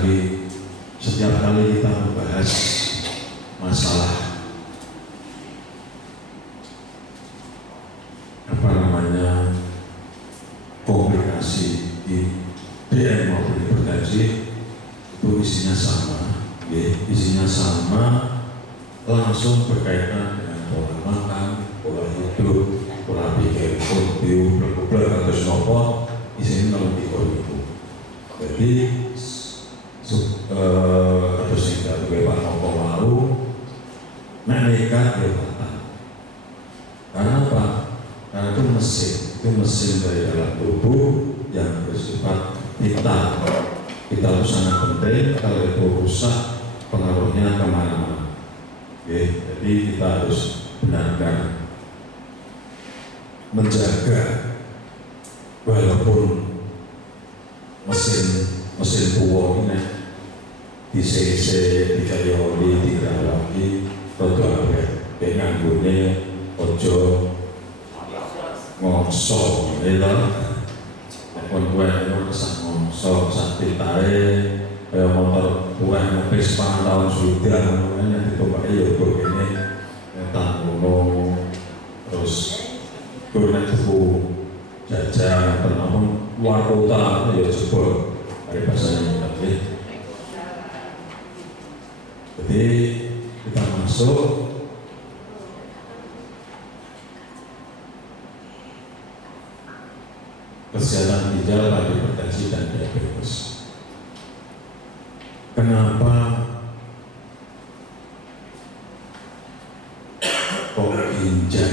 lagi, setiap kali kita membahas masalah komplikasi di DM maupun hipertensi, itu isinya sama, isinya sama, langsung berkaitan dengan pola makan, pola hidup, pola pikir, audio, berkumpul atau nopo, isinya lebih itu. Jadi terus tidak berbeda ngomong lalu, mereka berkata, karena apa? Karena itu mesin dari dalam tubuh yang bersifat vital. Vital itu sangat penting, kalau itu rusak pengaruhnya kemana-mana. Jadi kita harus benar-benar menjaga, walaupun mesin buah ini di CC, di Kayoli, di Karawi, atau dengan bunyi ojo ngosok, gitu. Pun kue itu kesan ngosok, sakti tae, kayak motor kue ngepis tahun sudah, namanya ditumpahi ya begini, tanggung, terus gurnet buku jajan, namun luar kota ya jebol dari bahasanya tadi. Jadi kita masuk kesehatan ginjal pada hipertensi dan diabetes. Kenapa kok ginjal?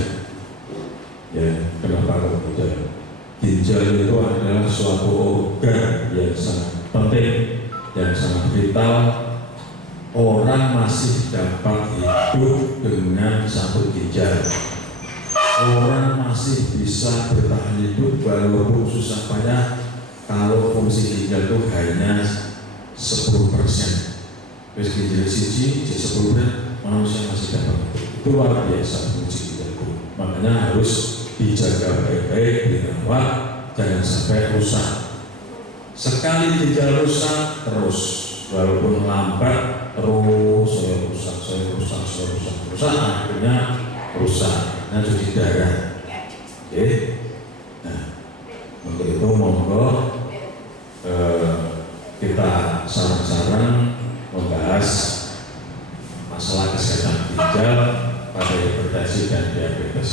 Ya, kenapa kok ginjal? Ginjal itu adalah suatu organ yang sangat penting, yang sangat vital. Orang masih dapat hidup dengan satu ginjal. Orang masih bisa bertahan hidup walaupun susah payah kalau fungsi ginjal itu hanya 10%. Terus ginjal siji 10%, manusia masih dapat hidup. Itu luar biasa fungsi ginjal itu. Makanya harus dijaga baik-baik, dirawat, jangan sampai rusak. Sekali ginjal rusak terus, walaupun lambat terus rusak, akhirnya rusak. Nah, cuci darah. Nah, untuk itu monggo kita sarang-sarang membahas masalah kesehatan ginjal pada hipertensi dan diabetes.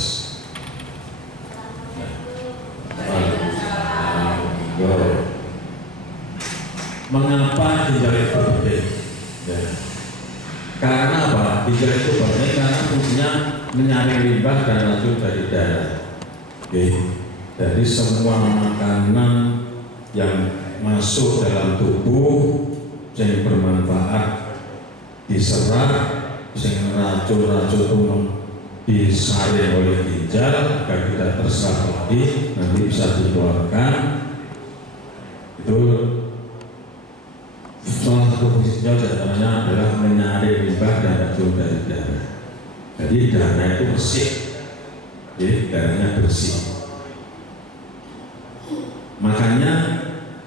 Mengapa ginjal itu penting? Ya. Karena apa? Ginjal itu penting karena fungsinya menyaring limbah dan racun dari darah. Jadi semua makanan yang masuk dalam tubuh yang bermanfaat diserap, sehingga racun-racun itu disaring oleh ginjal agar tidak terserap lagi, nanti bisa dikeluarkan. Itu salah satu fungsi ginjal diantaranya adalah menyaring limbah dan racun dari darah. Jadi darah itu bersih, darahnya bersih. Makanya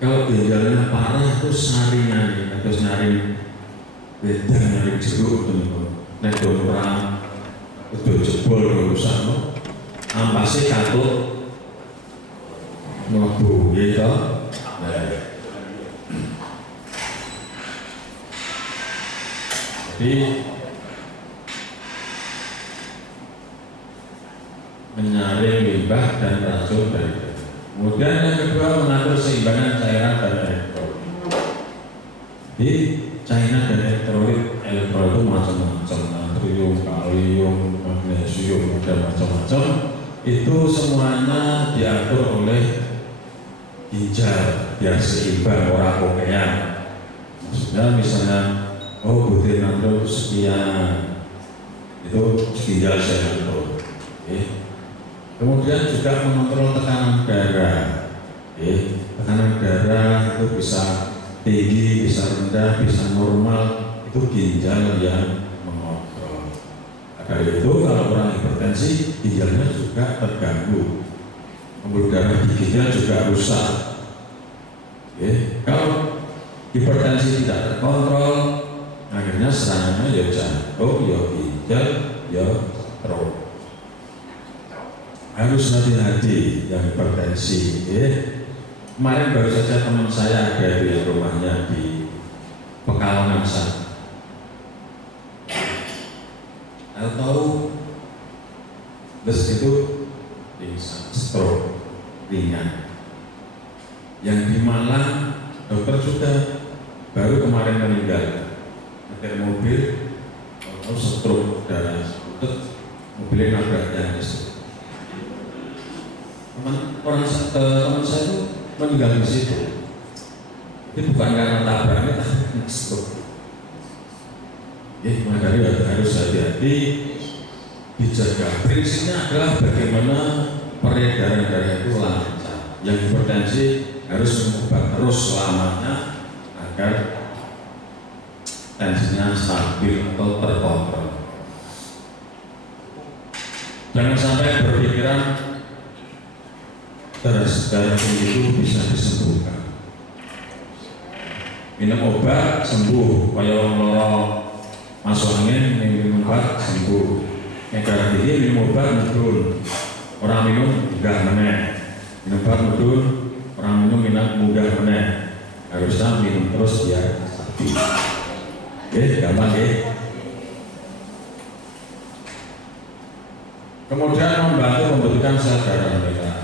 kalau ginjalnya parah itu saringan atau nyaring wedang, nyaring jeruk, nek orang itu jebol rusak, ampasnya katut mlebu, gitu. Jadi menyaring limbah dan racun dari darah. Kemudian yang kedua mengatur seimbangan cairan dan elektrolit. Di cairan dan elektrolit itu macam-macam, natrium, kalium, magnesium, dan macam-macam. Itu semuanya diatur oleh ginjal biar seimbang, orang kokean. Maksudnya misalnya, butir natrium sekian, itu ginjal saya atur. Kemudian juga mengontrol tekanan darah. Tekanan darah itu bisa tinggi, bisa rendah, bisa normal. Itu ginjal yang mengontrol. Dari itu kalau orang hipertensi, ginjalnya juga terganggu. Pembuluh darah di ginjal juga rusak. Kalau hipertensi tidak terkontrol, akhirnya serangannya ya jantung, ya ginjal, ya stroke. Harus hati-hati yang hipertensi. Kemarin baru saja teman saya ada di rumahnya di Pekalongan sana. Tahu terus itu stroke ringan. Yang di Malang dokter sudah baru kemarin meninggal. Ada mobil atau stroke darah mobilnya nabrak yang teman saya itu meninggal di situ. Itu bukan karena tabraknya, tapi stroke. Makanya harus hati-hati, dijaga. Prinsipnya adalah bagaimana peredaran darah itu lancar. Yang hipertensi harus mengubah terus selamanya agar tensinya stabil atau terkontrol. Jangan sampai berpikiran darah tinggi itu bisa disembuhkan. Minum obat sembuh, kayak loro masuk angin, minum obat sembuh. Yang darah tinggi minum obat medun, orang minum enggak meneh. Minum obat medun, orang minum mudah meneh. Harusnya minum terus biar stabil. Gampang ya. Kemudian membantu membentukkan sel darah merah.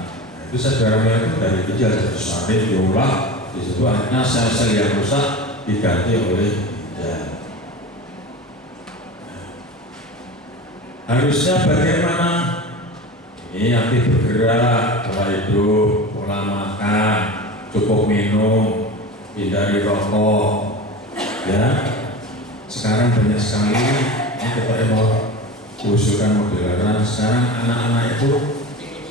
Itu sel darah merah itu dari ginjal satu sarit diolah, di situ akhirnya sel-sel yang rusak diganti oleh ginjal. Harusnya bagaimana? Ini aktif bergerak, pola hidup, pola makan, cukup minum, hindari rokok. Ya, sekarang banyak sekali kita mau usulkan modern. Sekarang anak-anak itu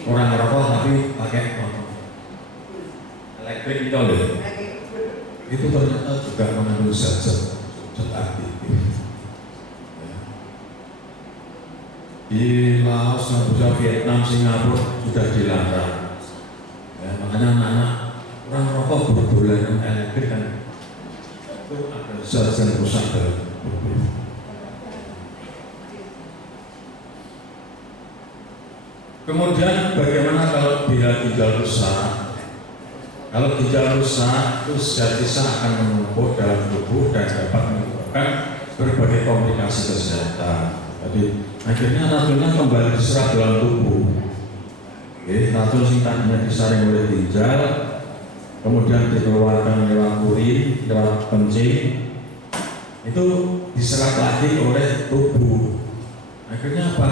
orang merokok tapi pakai elektrik itu loh. Itu ternyata juga mengandung zat aktif. Di Laos, Kamboja, Vietnam, Singapura sudah dilarang. Makanya anak-anak orang merokok berdolanan elektrik kan itu ada zat-zat rusak dalam tubuh. Kemudian bagaimana kalau bila ginjal rusak? Kalau ginjal rusak, itu zat sisa akan menumpuk dalam tubuh dan dapat menyebabkan berbagai komplikasi kesehatan. Jadi akhirnya racunnya kembali diserap dalam tubuh. Racun yang tadinya disaring oleh ginjal, kemudian dikeluarkan lewat urin, lewat kencing, itu diserap lagi oleh tubuh. Akhirnya apa?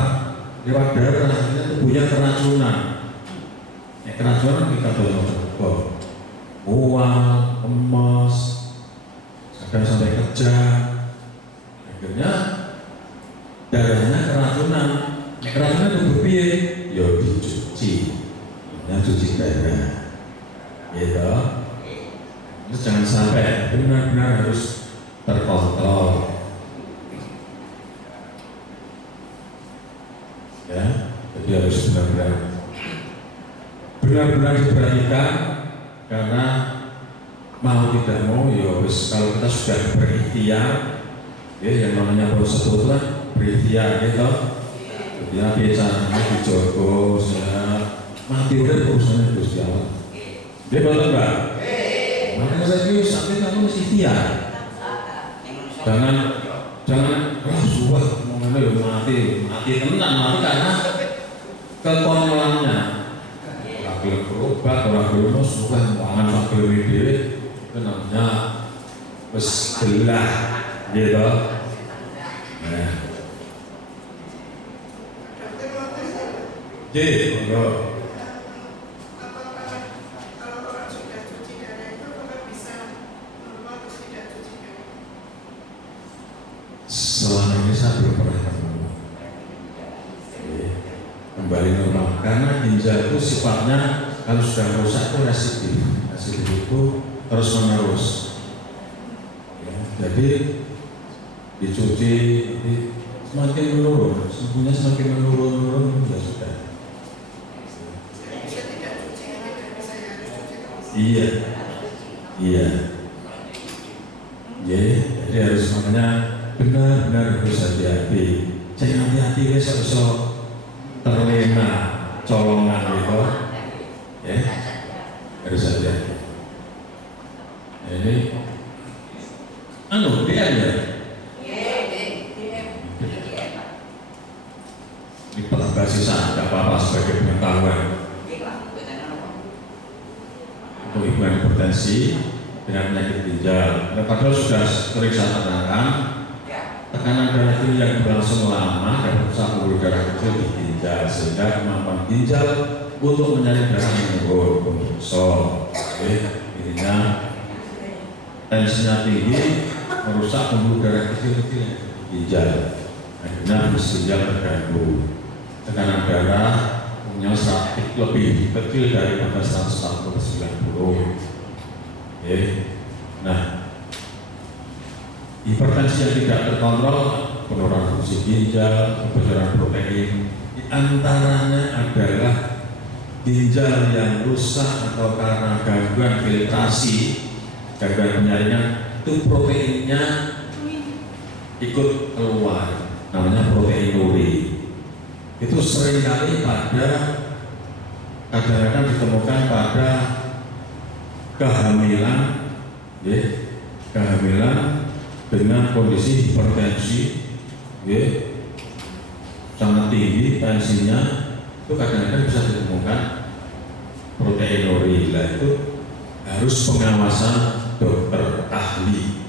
Lewat darah, akhirnya tubuhnya keracunan. Keracunan kita berubah, mual, emas, kadang sampai kejang. Akhirnya darahnya keracunan. Keracunan tubuh piye? Ya dicuci, cuci darah. Gitu. Terus jangan sampai benar-benar harus terkontrol. Ya, jadi harus benar-benar diperhatikan, karena mau tidak mau ya harus, kalau kita sudah berikhtiar, ya yang namanya prosedur itu kan berikhtiar gitu. Ya biasanya dijogo, mati udah urusannya Gusti Allah. Dia betul Mbak. Makanya saya bilang sampai kamu mesti ikhtiar. Jangan suah ngomongnya mati tenan, mati karena kekonyolannya. Orang belum berobat, orang belum suah mangan fakir dhewe, itu namanya wis gelah gitu. Nah. Jadi, selama ini saya belum pernah kembali normal, karena ginjal itu sifatnya kalau sudah rusak itu residif itu terus menerus. Jadi dicuci semakin menurun, suhunya semakin menurun ya sudah. Iya. Jadi harus makanya benar-benar harus hati-hati. Jangan hati-hati so terlena colongan itu, ya harus hati-hati. Ini dia ya. Di sisa tidak apa-apa sebagai pengetahuan untuk ibu yang hipertensi dengan penyakit ginjal. Padahal sudah sering saya terangkan, tekanan darah tinggi yang berlangsung lama dapat pembuluh darah kecil di ginjal sehingga kemampuan ginjal untuk mencari darah menurun. Intinya tensinya tinggi merusak pembuluh darah kecil-kecil di ginjal, akhirnya ginjal terganggu. Tekanan darah punya lebih kecil dari 140/90. Nah, hipertensi yang tidak terkontrol, penurunan fungsi ginjal, kebocoran protein, di antaranya adalah ginjal yang rusak atau karena gangguan filtrasi, gangguan penyaringan, itu proteinnya ikut keluar, namanya proteinuri. Itu seringkali kadang-kadang ditemukan pada kehamilan, kehamilan dengan kondisi hipertensi, sangat tinggi tensinya, itu kadang-kadang bisa ditemukan proteinuri. Itu harus pengawasan dokter ahli.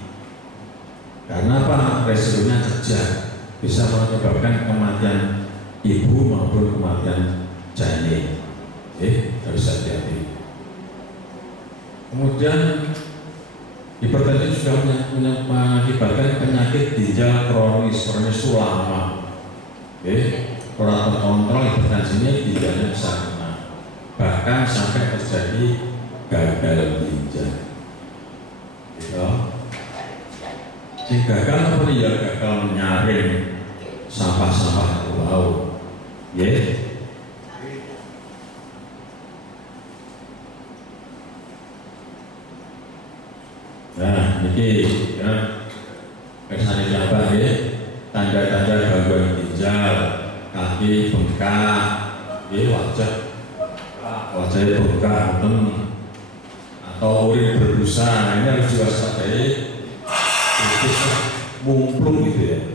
Karena apa? Resikonya kejam, bisa menyebabkan kematian ibu maupun kematian janin. Harus hati-hati. Kemudian hipertensi juga mengakibatkan penyakit ginjal kronis itu lama. Kalau terkontrol hipertensinya ginjalnya bisa kena, bahkan sampai terjadi gagal ginjal. Gagal apa ya? Gagal menyaring sampah-sampah ke laut. Nah, ini kesannya apa ya? Tanda-tanda gangguan ginjal, kaki bengkak, wajahnya bengkak, atau urin berbusa. Ini harus diwaspadai, itu mumplung gitu ya.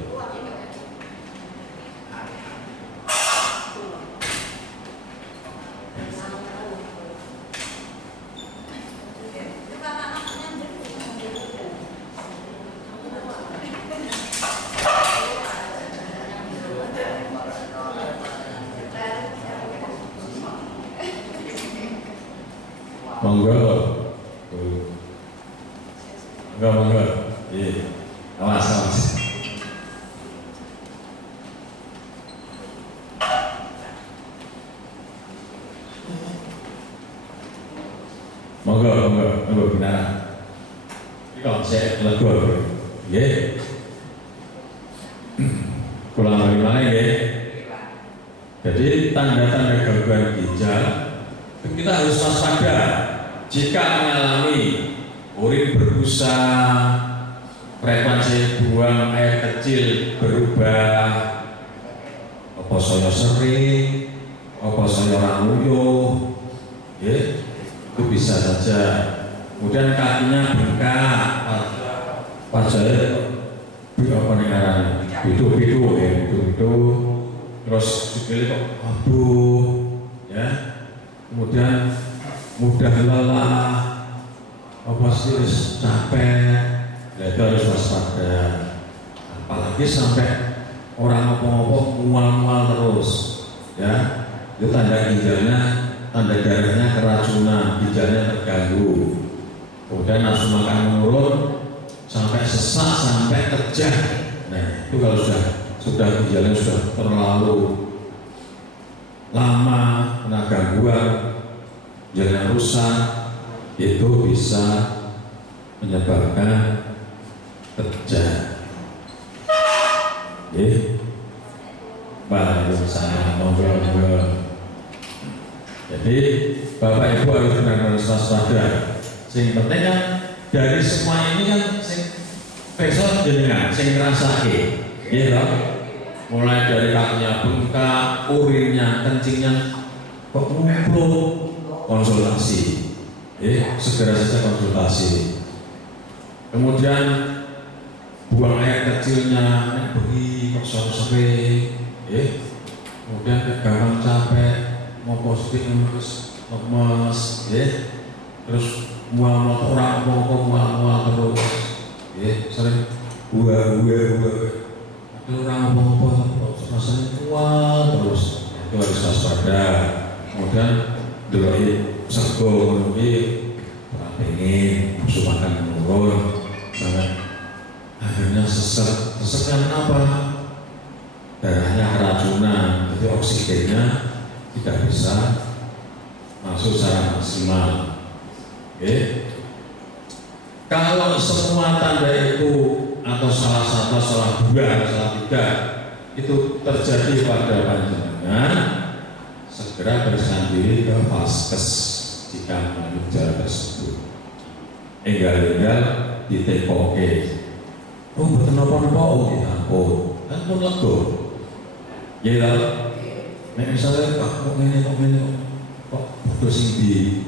Monggo. Awas. Monggo benar. Iki kok saya lego. Pulang dari mana Jadi tanda-tanda gangguan ginjal kita harus waspada. Jika mengalami urin berbusa, frekuensi buang air kecil berubah, apa saya sering, apa saya orang nguyuh, itu bisa saja. Kemudian kakinya bengkak, wajahnya apa nih bidu, terus sikilnya kok aduh, kemudian mudah lelah, apa sih capek, itu harus waspada. Apalagi sampai orang ngomong mual-mual terus, itu tanda ginjalnya, tanda darahnya keracunan, ginjalnya terganggu. Kemudian nafsu makan menurun, sampai sesak, sampai kejang. Nah, itu kalau sudah ginjalnya sudah terlalu lama kena gangguan, ginjalnya rusak, itu bisa menyebabkan kejang. Baik, saya ngobrol. Jadi Bapak Ibu harus benar-benar waspada. Yang penting kan dari semua ini kan besok jenengan sing ngrasake, nggih to? Mulai dari kakinya bengkak, urinnya, kencingnya kok ngumpul, konsultasi. Segera saja konsultasi. Kemudian buang air kecilnya, nek bengi kok sore-sore, kemudian gampang capek, mau positif lemes, terus mual orang mual terus, sering buah, orang apa rasanya kuat terus, itu harus waspada. Kemudian delok sego pengen nafsu makan menurun, akhirnya sesek karena apa? Darahnya keracunan, jadi oksigennya tidak bisa masuk secara maksimal. Kalau semua tanda itu atau salah satu, salah dua, salah tiga itu terjadi pada panjenengan, segera berserah diri ke vaskes jika mengalami gejala tersebut. Enggal-enggal ditepoke. Oh, betul apa-apa, ditampun. Kan pun lega. Ya, misalnya kok ini kok bodoh sing di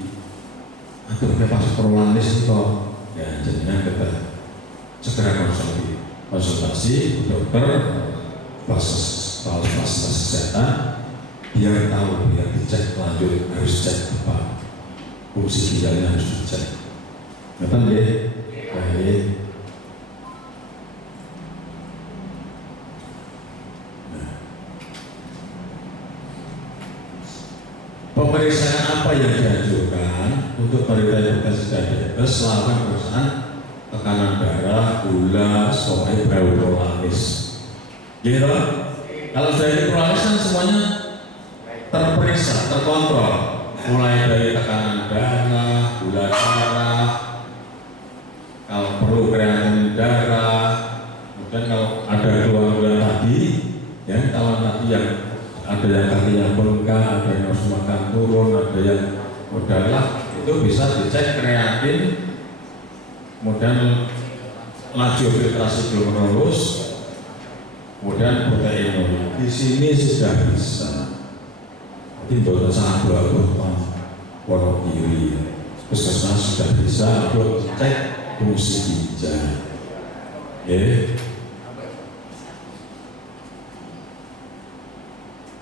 atur pas perlanis itu, ya jadinya kita segera konsultasi dokter fasilitas kesehatan biar tahu, biar dicek lanjut, harus cek apa fungsi ginjalnya harus dicek. Betul ya? Baik. Pemeriksaan apa yang dianjurkan untuk penderita diabetes selama pemeriksaan tekanan darah, gula, pokoknya prolaris. Gitu? Kalau dari prolaris kan semuanya terperiksa, terkontrol, mulai dari tekanan darah, gula darah, kalau perlu kreatin darah, kemudian kalau ada keluhan tadi, ya kalau tadi yang ada yang kakinya bengkak, ada yang harus makan turun, ada yang udahlah, itu bisa dicek kreatin, kemudian laju filtrasi glomerulus, kemudian protein. Di sini sudah bisa. Jadi dokter sangat bagus warna kiri. Puskesmas sudah bisa untuk cek fungsi ginjal.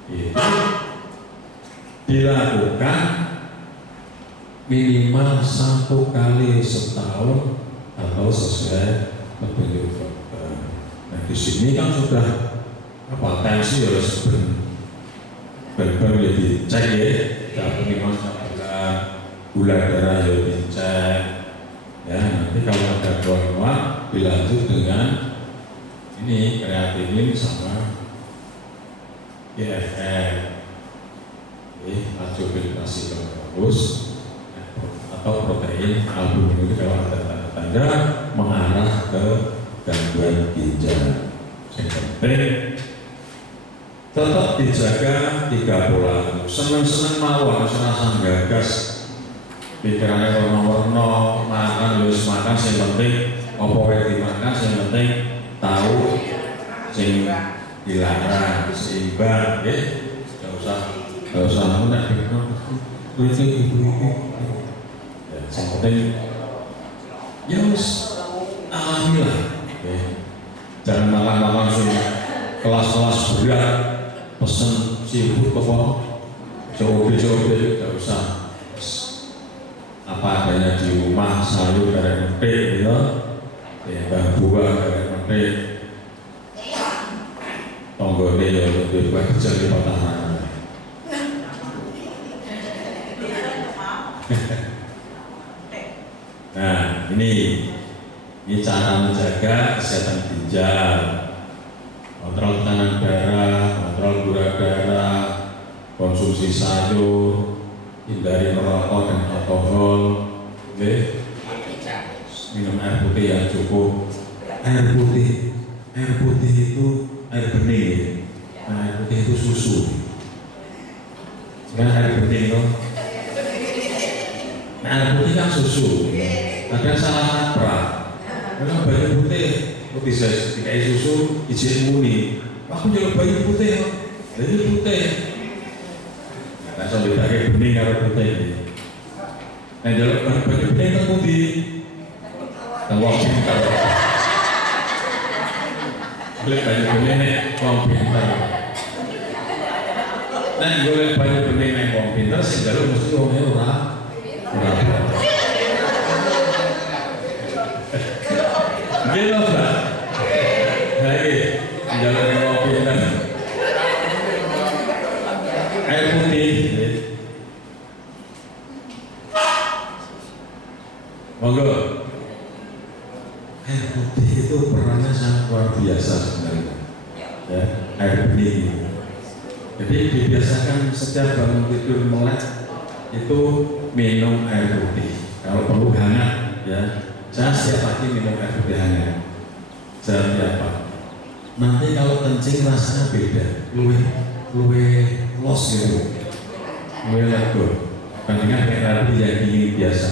Itu dilakukan minimal 1 kali setahun atau sesuai petunjuk dokter. Nah di sini kan sudah tensi harus benar-benar dicek ya, minimal 1 bulan, gula darah ya dicek. Ya nanti kalau ada keluhan dilanjut dengan ini kreatinin sama GFR, laju filtrasi glomerulus atau protein albumin. Itu kalau ada tanda-tanda mengarah ke gangguan ginjal. Yang penting tetap dijaga 3 pola. Seneng-seneng mawon, serasa gagas, pikirannya warna-warna, makan harus makan. Yang penting apa yang dimakan, yang penting tahu sing dilarang, seimbang, nggak usah menak ibu. Ya, yang penting ya harus alami lah. Jangan makan langsung kelas-kelas berat, pesen sibuk coba, nggak usah. Apa adanya di rumah, sayur dari metik, buah dari metik. Tonggone ya lebih baik kerja di pertahanan. Nah ini cara menjaga kesehatan ginjal, kontrol tekanan darah, kontrol gula darah, konsumsi sayur, hindari merokok dan alkohol, minum air putih yang cukup. Air putih itu air bening, air putih itu susu. Kan air bening itu, air putih kan susu. Ada salah kaprah. Kalau air putih putih saya dikai susu izin muni. Aku njaluk bayi putih kok. Lha iki putih. Nah, sampe dake bening karo putih. Nek njaluk bayi bening kok pundi? Wong pinter. Golek bayi bening nek wong pinter. Nek golek bayi bening nek wong pinter sing njaluk mesti wong ora. Gitu Pak. Lagi jalan yang pintar. Air putih. Monggo. Air putih itu perannya sangat luar biasa sebenarnya. Ya, air bening. Jadi dibiasakan setiap bangun tidur melek itu minum air putih. Kalau perlu hangat, ya. Saya setiap pagi minum air putih hangat. Jam berapa? Nanti kalau kencing rasanya beda, luwe los gitu, luwe lego. Bandingkan dengan air putih yang dingin biasa.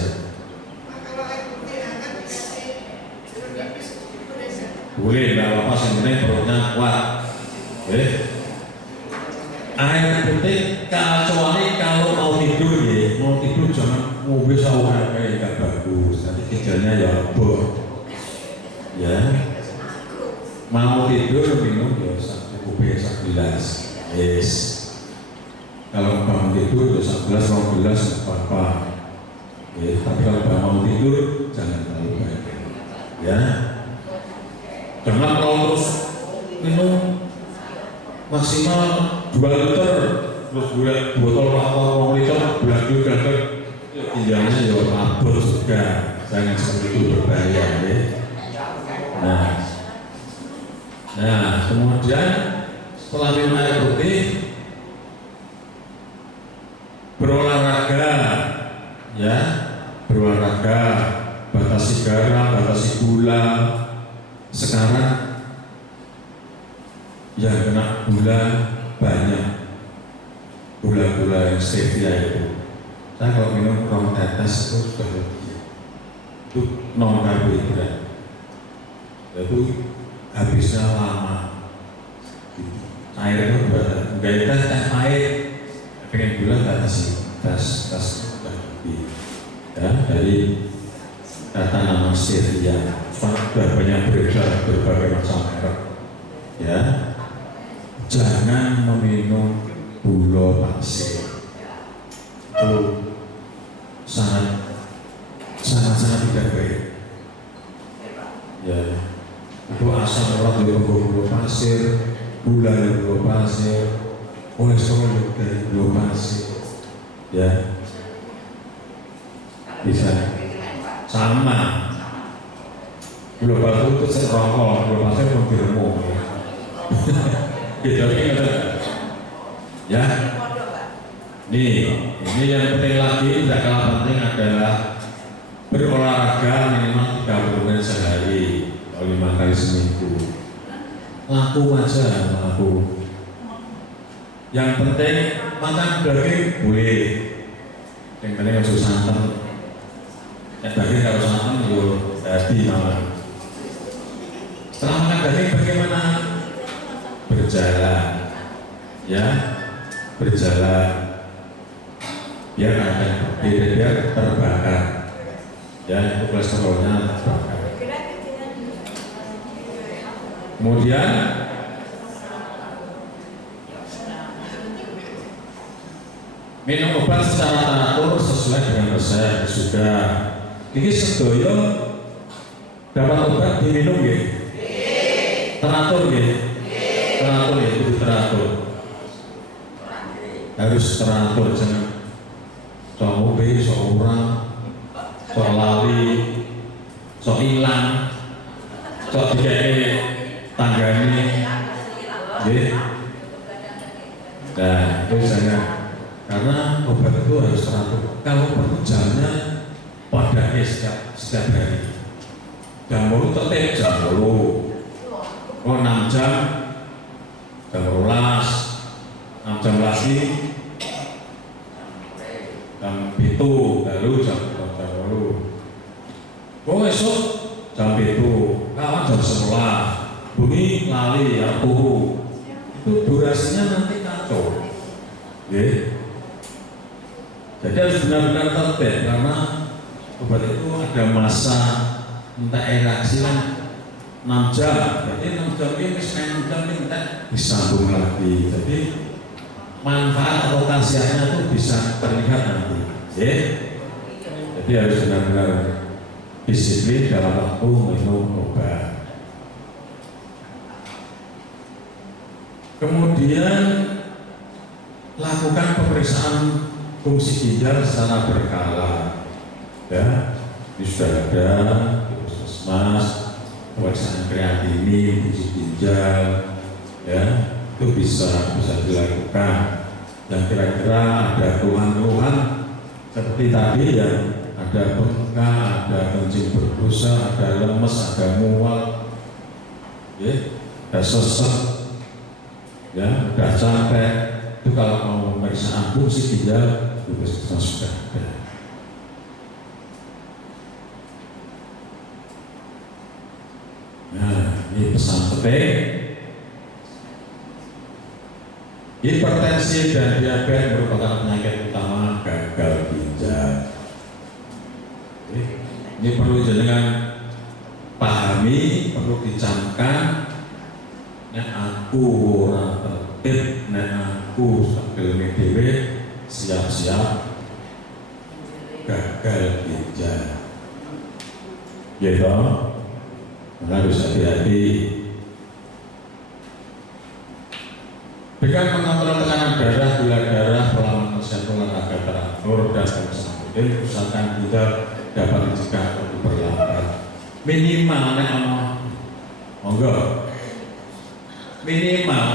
Boleh, nggak apa-apa, sebenarnya perutnya kuat. Air putih kecuali kalau mau tidur ya, mau tidur jangan ngombe sawo kayak nggak bagus. Nanti gejalanya ya bor. Ya. Mau tidur minum ya cukup sak gelas. Yes. Kalau bangun tidur ya sak gelas, 2 gelas apa-apa. Ya, tapi kalau mau tidur jangan terlalu banyak. Ya. Jangan kalau terus minum maksimal 2 liter, terus botol apa 1 liter, bulan-bulan ginjalnya ya abot juga. Jangan seperti itu, berbahaya ya. Nah, kemudian setelah minum air putih, berolahraga, ya, berolahraga, batasi garam, batasi gula. Sekarang yang kena gula banyak, gula-gula yang stevia itu. Saya kalau minum 2 tetes itu sudah lebih, itu non karbohidrat, itu habisnya lama. Airnya enggak teh air, pengen gula batasi tes sudah lebih. Ya, dari kata nama stevia, sudah banyak beredar berbagai macam merek. Ya, jangan meminum gula pasir. Itu sangat tidak baik. Ya, itu asam urat dari gula pasir, gula dari gula pasir, kolesterol dari gula pasir. Ya, bisa sama. Gula batu itu serokol, gula pasir pun diremuk. Gitu ya. Ini yang penting lagi, tidak kalah penting adalah berolahraga minimal 30 menit sehari atau 5 kali seminggu. Laku aja, laku. Yang penting makan daging boleh. Yang penting harus santan. Daging kalau santan itu jadi malah. Setelah makan daging bagaimana? Berjalan, ya, berjalan. Biar terbakar, ya, itu kolesterolnya terbakar. Kemudian minum obat secara teratur sesuai dengan resep sudah. Ini sedoyo dapat obat diminum ya, teratur ya, teratur ya, itu teratur. Harus teratur, jangan sok ngombe, sok urang, sok lali, sok hilang, sok dikeke tanggane, nggih. Nah, itu jangan, karena obat itu harus teratur. Kalau perlu jamnya padahal setiap hari. Jam 8 tetep jam 8. Oh 6 jam, jam 12, 6 jam lagi. Jam itu lalu jam 8. Oh esok jam itu, kawan jam 11, bunyi lali ya turu, itu durasinya nanti kacau. Jadi harus benar-benar tertib karena obat itu ada masa entah reaksi kan 6 jam, jadi 6 jam ini 6 jam ini disambung lagi, jadi manfaat atau khasiatnya itu bisa terlihat nanti. Jadi harus benar-benar disiplin dalam waktu minum obat. Kemudian lakukan pemeriksaan fungsi ginjal secara berkala. Ya, ini sudah ada di puskesmas pemeriksaan kreatinin, fungsi ginjal, ya itu bisa dilakukan. Dan kira-kira ada keluhan-keluhan seperti tadi ya, ada bengkak, ada kencing berbusa, ada lemes, ada mual, ya, ada sesek, ya, udah capek. Itu kalau mau pemeriksaan fungsi ginjal itu sudah ada. Nah, ini pesan penting. Hipertensi dan diabetes merupakan penyakit utama gagal ginjal. Ini perlu jenengan pahami, perlu dicamkan. Nek aku ora tertib, nek aku stabil dhewe, siap-siap gagal ginjal. Gitu. Harus hati-hati. Dengan mengontrol tekanan darah, gula darah, pola makan sehat, olahraga teratur, dan sebagainya, kerusakan ginjal dapat dicegah atau diperlambat. Minimal, monggo. Minimal,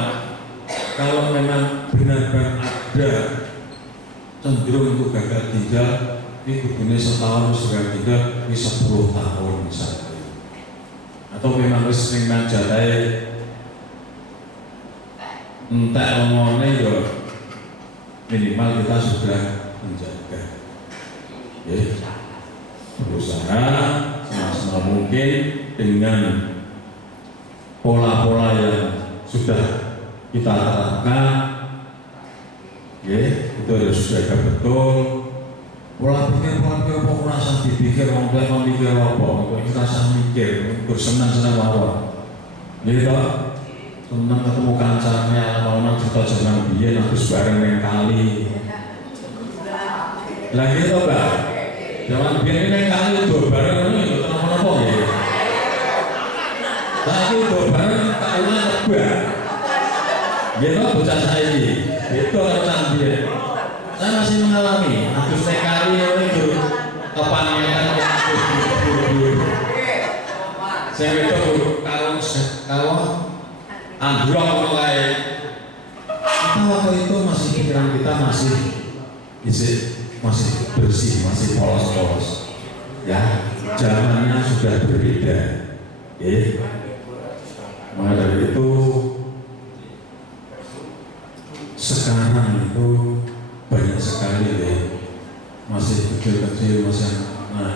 kalau memang benar-benar ada cenderung untuk gagal ginjal, ini kudune setahun gagal ginjal, ini 10 tahun misalnya. Atau memang sering manjatai entek ngomongnya ya minimal kita sudah menjaga, ya, berusaha semaksimal mungkin dengan pola-pola yang sudah kita terapkan, ya, itu harus jaga betul. Pola pikir kok rasa dipikir orang tua mikir apa, kok rasa mikir, bersenang-senang apa, gitu. Senang ketemu kancarnya, lama-lama cerita jenang biyen habis bareng yang kali. Lagi itu Mbak, zaman biyen ini kali itu bareng ini kenapa-napa ya. Lagi itu bareng kaulah lebah. Gitu bocah saya ini, itu orang biyen. Saya masih mengalami, habis kali itu kepanjangan saya itu kalau anjlok mulai kita waktu itu masih pikiran kita masih bersih, masih polos-polos, ya, zamannya sudah berbeda, ya. Maka dari itu sekarang itu banyak sekali, ya, masih kecil-kecil, masih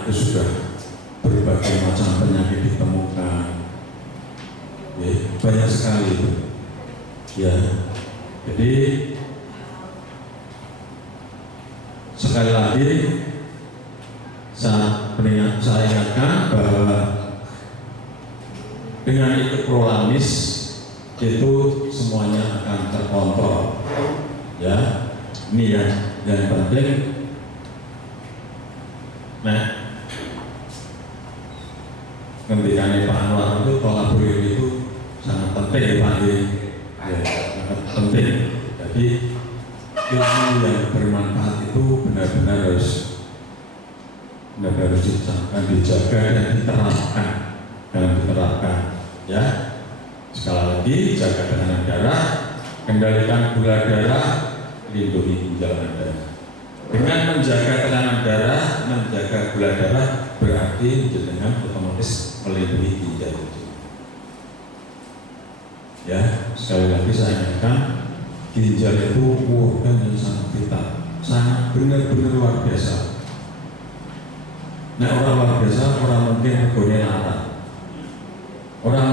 itu sudah berbagai macam penyakit ditemukan. Ya, banyak sekali itu, ya. Jadi sekali lagi saya ingatkan bahwa dengan ikut prolamis itu semuanya akan terkontrol, ya. Ini yang penting. Nah, ketika Pak Anwar itu kolaborasi itu sangat penting ya Pak, ya, sangat penting. Jadi ilmu yang bermanfaat itu benar-benar harus dijaga dan diterapkan, ya. Sekali lagi, jaga tekanan darah, kendalikan gula darah, lindungi ginjal Anda. Dengan menjaga tekanan darah, menjaga gula darah berarti dengan otomatis melindungi ginjal itu. Ya, sekali lagi saya ingatkan, ginjal itu organ yang sangat vital, sangat benar-benar luar biasa. Nah, orang luar biasa, orang mungkin berguna larang,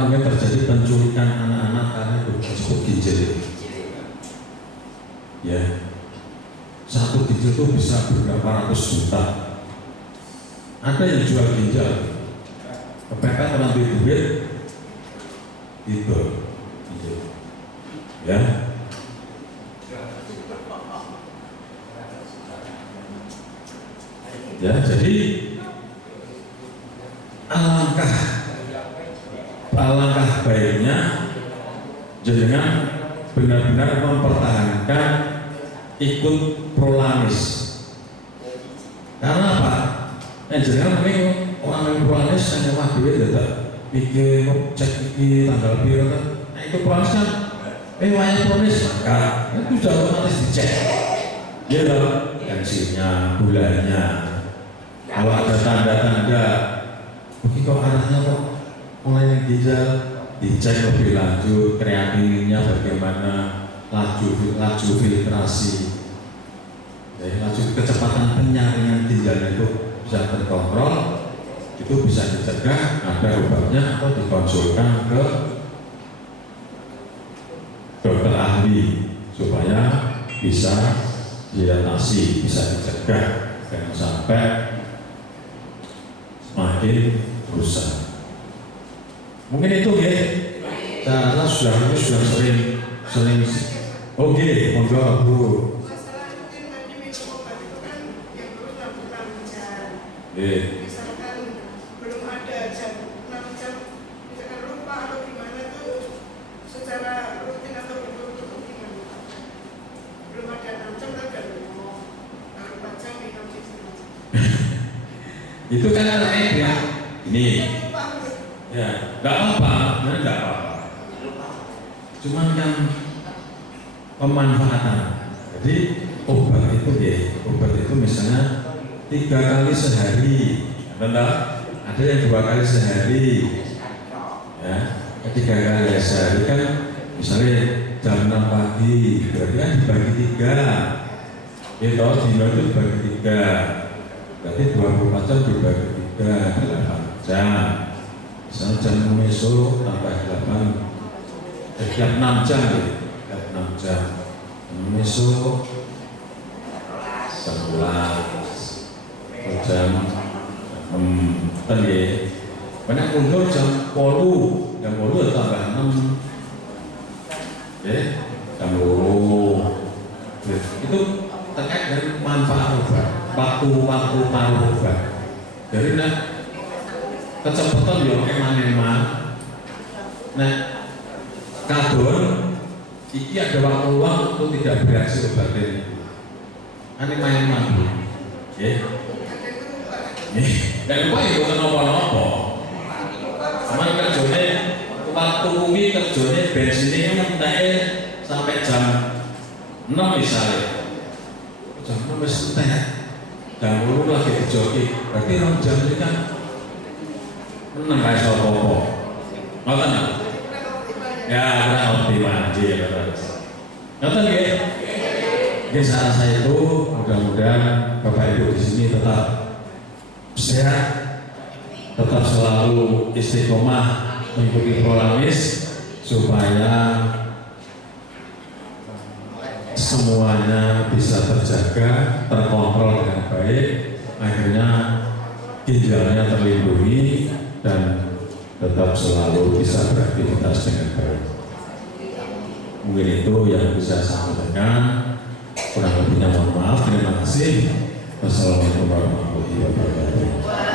mungkin terjadi penculikan anak-anak karena cukup ginjal. Ya, satu ginjal itu bisa beberapa ratus juta. Ada yang jual ginjal, kepepet orang duit, itu, ya. Ya, jadi alangkah baiknya jenengan benar-benar mempertahankan ikut prolamis. Karena apa? Jenengan mungkin orang yang prolamis hanya wah duit tidak pikir cek iki tanggal biru kan. Nah itu prolamis kan, wayang prolamis maka itu sudah otomatis dicek. Ya loh, tensinya, bulannya. Kalau ada tanda-tanda, mungkin kok arahnya kok mulai ginjal, dicek lebih lanjut, kreatininnya bagaimana, laju filtrasi, laju kecepatan penyaringan ginjalnya itu bisa terkontrol, itu bisa dicegah, ada obatnya atau dikonsulkan ke dokter ahli supaya bisa diatasi, bisa dicegah jangan sampai semakin rusak. Mungkin itu ya, saya sudah sering. Oke, monggo Bu. Misalkan belum ada jam 6 jam, misalkan lupa atau gimana tuh secara rutin atau betul-betul gimana? Belum ada 6 jam kan udah ngomong, kalau 4 jam minum Itu kan artinya ini. Ya, nggak apa-apa, nggak apa-apa. Cuman kan pemanfaatan. Jadi obat itu misalnya 3 kali sehari, benar? Ada yang 2 kali sehari, ya. 3 kali sehari kan, misalnya jam 6 pagi, berarti kan dibagi 3. Itu dino itu dibagi 3, berarti 24 jam dibagi 3, 8 jam. Misalnya jam 6 esok tambah 6 jam ya, 6 jam. 6 esok 11 jam 6 kan ya. Banyak mundur jam 10 tambah 6 ya, jam 10 itu terkait dengan manfaat obat, waktu paruh obat. Jadi kecepatan yo eman-eman. Nah, kadon iki ada waktu luang untuk tidak bereaksi obat ini. Ane main-main. Nggih. Nggih. Dan lupa itu kenapa-napa. Cuman kerjane waktu kuwi kerjane bensinnya menteke sampai jam 6 misalnya. Jam 6 wis entek. Jam 8 lagi dijoki. Berarti 2 jam ini kan menang kayak apa-apa. Ngoten ya? Ya, kurang optimal aja Ngoten ya? Jadi saya itu mudah-mudahan Bapak Ibu di sini tetap sehat, tetap selalu istiqomah mengikuti prolamis supaya semuanya bisa terjaga, terkontrol dengan baik, akhirnya ginjalnya terlindungi dan tetap selalu bisa beraktivitas dengan baik. Mungkin itu yang bisa saya sampaikan. Kurang lebihnya mohon maaf. Terima kasih. Wassalamualaikum warahmatullahi wabarakatuh.